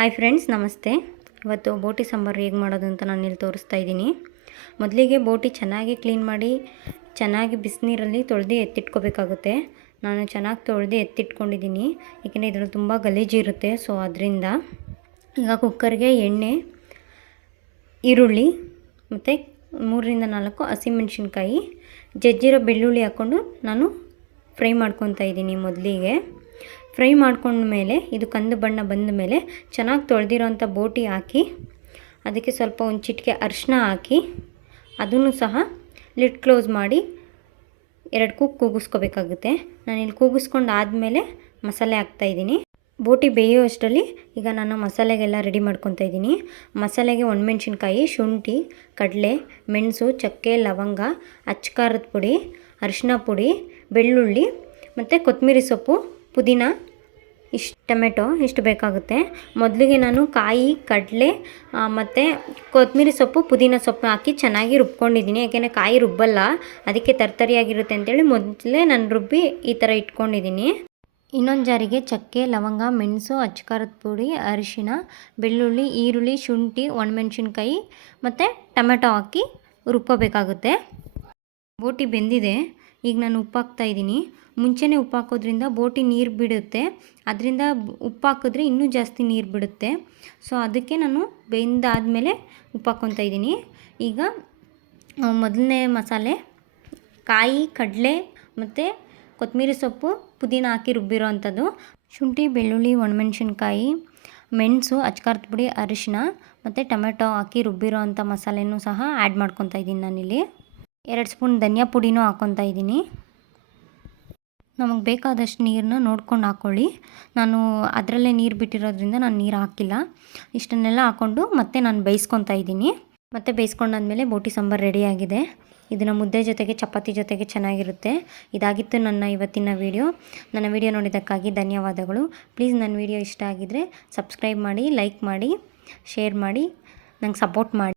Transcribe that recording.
Hi friends ನಮಸ್ತೆ. ಇವತ್ತು ಬೋಟಿ ಸಾಂಬಾರು ಹೇಗೆ ಮಾಡೋದು ಅಂತ ನಾನು ಇಲ್ಲಿ ತೋರಿಸ್ತಾ ಇದ್ದೀನಿ. ಮೊದಲಿಗೆ ಬೋಟಿ ಚೆನ್ನಾಗಿ ಕ್ಲೀನ್ ಮಾಡಿ, ಚೆನ್ನಾಗಿ ಬಿಸಿನೀರಲ್ಲಿ ತೊಳೆದು ಎತ್ತಿಟ್ಕೋಬೇಕಾಗುತ್ತೆ. ನಾನು ಚೆನ್ನಾಗಿ ತೊಳೆದು ಎತ್ತಿಟ್ಕೊಂಡಿದ್ದೀನಿ. ಏಕೆಂದರೆ ಇದರಲ್ಲಿ ತುಂಬ ಗಲೀಜಿರುತ್ತೆ ಸೊ ಅದರಿಂದ ಈಗ ಕುಕ್ಕರ್ಗೆ ಎಣ್ಣೆ, ಈರುಳ್ಳಿ ಮತ್ತು ಮೂರರಿಂದ ನಾಲ್ಕು ಹಸಿಮೆಣ್ಸಿನ್ಕಾಯಿ, ಜಜ್ಜಿರೋ ಬೆಳ್ಳುಳ್ಳಿ ಹಾಕ್ಕೊಂಡು ನಾನು ಫ್ರೈ ಮಾಡ್ಕೊತಾ ಇದ್ದೀನಿ ಮೊದಲಿಗೆ. ಫ್ರೈ ಮಾಡ್ಕೊಂಡ್ಮೇಲೆ ಇದು ಕಂದು ಬಣ್ಣ ಬಂದ ಮೇಲೆ ಚೆನ್ನಾಗಿ ತೊಳೆದಿರೋಂಥ ಬೋಟಿ ಹಾಕಿ, ಅದಕ್ಕೆ ಸ್ವಲ್ಪ ಒಂದು ಚಿಟಿಕೆ ಅರಿಶಿನ ಹಾಕಿ, ಅದನ್ನು ಸಹ ಲಿಡ್ ಕ್ಲೋಸ್ ಮಾಡಿ ಎರಡು ಕೂಗು ಕೂಗಿಸ್ಕೋಬೇಕಾಗುತ್ತೆ. ಇಲ್ಲಿ ಕೂಗಿಸ್ಕೊಂಡು ಆದಮೇಲೆ ಮಸಾಲೆ ಹಾಕ್ತಾಯಿದ್ದೀನಿ ಬೋಟಿ ಬೇಯೋ ಅಷ್ಟರಲ್ಲಿ ಈಗ ನಾನು ಮಸಾಲೆಗೆಲ್ಲ ರೆಡಿ ಮಾಡ್ಕೊತಾ ಇದ್ದೀನಿ. ಮಸಾಲೆಗೆ ಒಣಮೆಣ್ಸಿನ್ಕಾಯಿ, ಶುಂಠಿ, ಕಡಲೆ, ಮೆಣಸು, ಚಕ್ಕೆ, ಲವಂಗ, ಅಚ್ಕಾರದ ಪುಡಿ, ಅರಿಶಿನ ಪುಡಿ, ಬೆಳ್ಳುಳ್ಳಿ ಮತ್ತು ಕೊತ್ತಂಬರಿ ಸೊಪ್ಪು, ಪುದೀನ ಟೊಮೆಟೊ ಇಷ್ಟು ಬೇಕಾಗುತ್ತೆ. ಮೊದಲಿಗೆ ನಾನು ಕಾಯಿ, ಕಡಲೆ ಮತ್ತು ಕೊತ್ತಂಬರಿ ಸೊಪ್ಪು, ಪುದೀನ ಸೊಪ್ಪು ಹಾಕಿ ಚೆನ್ನಾಗಿ ರುಬ್ಕೊಂಡಿದ್ದೀನಿ. ಯಾಕೆಂದರೆ ಕಾಯಿ ರುಬ್ಬಲ್ಲ, ಅದಕ್ಕೆ ತರ್ತರಿಯಾಗಿರುತ್ತೆ ಅಂತೇಳಿ ಮೊದಲೇ ನಾನು ರುಬ್ಬಿ ಈ ಥರ ಇಟ್ಕೊಂಡಿದ್ದೀನಿ. ಇನ್ನೊಂದು ಜಾರಿಗೆ ಚಕ್ಕೆ, ಲವಂಗ, ಮೆಣಸು ಅಚ್ಚಕಾರದ ಪುಡಿ ಅರಿಶಿನ ಬೆಳ್ಳುಳ್ಳಿ, ಈರುಳ್ಳಿ, ಶುಂಠಿ, ಒಣಮೆಣಸಿನ್ಕಾಯಿ ಮತ್ತು ಟೊಮೆಟೊ ಹಾಕಿ ರುಬ್ಕೋಬೇಕಾಗುತ್ತೆ. ಬೋಟಿ ಬೆಂದಿದೆ. ಈಗ ನಾನು ಉಪ್ಪು ಹಾಕ್ತಾ ಇದ್ದೀನಿ. ಮುಂಚೆನೇ ಉಪ್ಪು ಹಾಕೋದ್ರಿಂದ ಬೋಟಿ ನೀರು ಬಿಡುತ್ತೆ. ಅದರಿಂದ ಉಪ್ಪು ಹಾಕಿದ್ರೆ ಇನ್ನೂ ಜಾಸ್ತಿ ನೀರು ಬಿಡುತ್ತೆ. ಸೊ ಅದಕ್ಕೆ ನಾನು ಬೆಂದಾದಮೇಲೆ ಉಪ್ಪು ಹಾಕ್ಕೊತಾ ಇದ್ದೀನಿ. ಈಗ ಮೊದಲನೇ ಮಸಾಲೆ, ಕಾಯಿ, ಕಡಲೆ ಮತ್ತು ಕೊತ್ತಂಬರಿ ಸೊಪ್ಪು, ಪುದೀನ ಹಾಕಿ ರುಬ್ಬಿರೋ ಅಂಥದ್ದು. ಶುಂಠಿ, ಬೆಳ್ಳುಳ್ಳಿ, ಒಣಮೆಣ್ಸಿನ್ಕಾಯಿ, ಮೆಣಸು, ಅಚ್ಕಾರದ ಪುಡಿ ಅರಿಶಿನ ಮತ್ತು ಟೊಮೆಟೊ ಹಾಕಿ ರುಬ್ಬಿರೋ ಅಂಥ ಮಸಾಲೆನೂ ಸಹ ಆ್ಯಡ್ ಮಾಡ್ಕೊತಾ ಇದ್ದೀನಿ ನಾನಿಲ್ಲಿ. ಎರಡು ಸ್ಪೂನ್ ಧನಿಯಾ ಪುಡಿನೂ ಹಾಕ್ಕೊತಾ ಇದ್ದೀನಿ. ನಮಗೆ ಬೇಕಾದಷ್ಟು ನೀರನ್ನ ನೋಡ್ಕೊಂಡು ಹಾಕ್ಕೊಳ್ಳಿ ನಾನು ಅದರಲ್ಲೇ ನೀರು ಬಿಟ್ಟಿರೋದ್ರಿಂದ ನಾನು ನೀರು ಹಾಕಿಲ್ಲ. ಇಷ್ಟನ್ನೆಲ್ಲ ಹಾಕ್ಕೊಂಡು ಮತ್ತೆ ನಾನು ಬೇಯಿಸ್ಕೊತಾ ಇದ್ದೀನಿ. ಮತ್ತೆ ಬೇಯಿಸ್ಕೊಂಡಾದ್ಮೇಲೆ ಬೋಟಿ ಸಾಂಬಾರು ರೆಡಿಯಾಗಿದೆ ಇದನ್ನು ಮುದ್ದೆ ಜೊತೆಗೆ ಚಪಾತಿ ಜೊತೆಗೆ ಚೆನ್ನಾಗಿರುತ್ತೆ. ಇದಾಗಿತ್ತು ನನ್ನ ಇವತ್ತಿನ ವಿಡಿಯೋ. ನನ್ನ ವಿಡಿಯೋ ನೋಡಿದ್ದಕ್ಕಾಗಿ ಧನ್ಯವಾದಗಳು. ಪ್ಲೀಸ್ ನನ್ನ ವಿಡಿಯೋ ಇಷ್ಟ ಆಗಿದ್ದರೆ ಸಬ್ಸ್ಕ್ರೈಬ್ ಮಾಡಿ, ಲೈಕ್ ಮಾಡಿ, ಶೇರ್ ಮಾಡಿ, ನಂಗೆ ಸಪೋರ್ಟ್ ಮಾಡಿ.